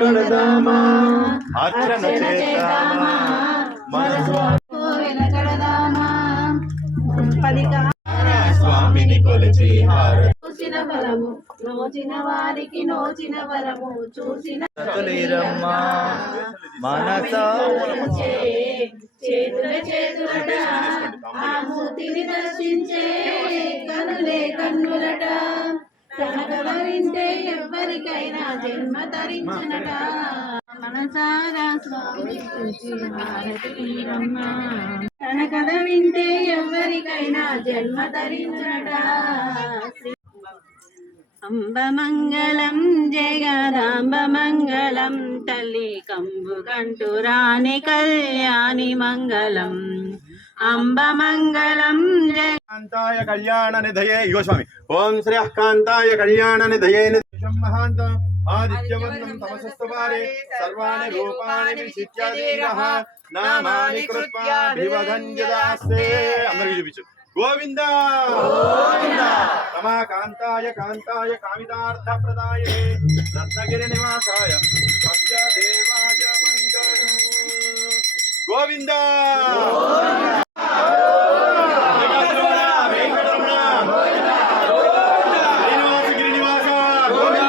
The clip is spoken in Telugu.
కడదామా అర్చన చేద్దామా? మనసు వెనకడదామా పది స్వామిని కొలిచి హారతి చూసిన వరము నోచిన వారికి నోచిన వరము చూసిన మనసా చేతుల చేతులట ఆ మూర్తిని దర్శించే కనులే కన్నులట. తన కథ వింటే ఎవ్వరికైనా జన్మ తరించనట మనసారా స్వామి తన కథ వింటే ఎవ్వరికైనా జన్మ తరించనట అంబమంగళం జగదాంబమంగళం తల్లి కంబు కంటురాని కళ్యాణి మంగళం. అంబమంగళం జయ కాంతాయ కళ్యాణ నిధయే ఇగో స్వామి. ఓం శ్రీ కాంతాయ కళ్యాణ నిధయే నిధం. మహాంత ఆదిత్యవర్ణం తమసస్తవారే సర్వాణి రూపాణి విశిత్యాదీనః నామాని కృత్వా వివధంజదాస్తే అందరికీ చూపించు. గోవింద! రమా కాంతాయ కామితార్థ ప్రదాయ రత్నగిరి నివాసాయ సత్య దేవాయ మంగళం. గోవింద! వెంకటరమణ శ్రీనివాస గిరినివాస గోవింద!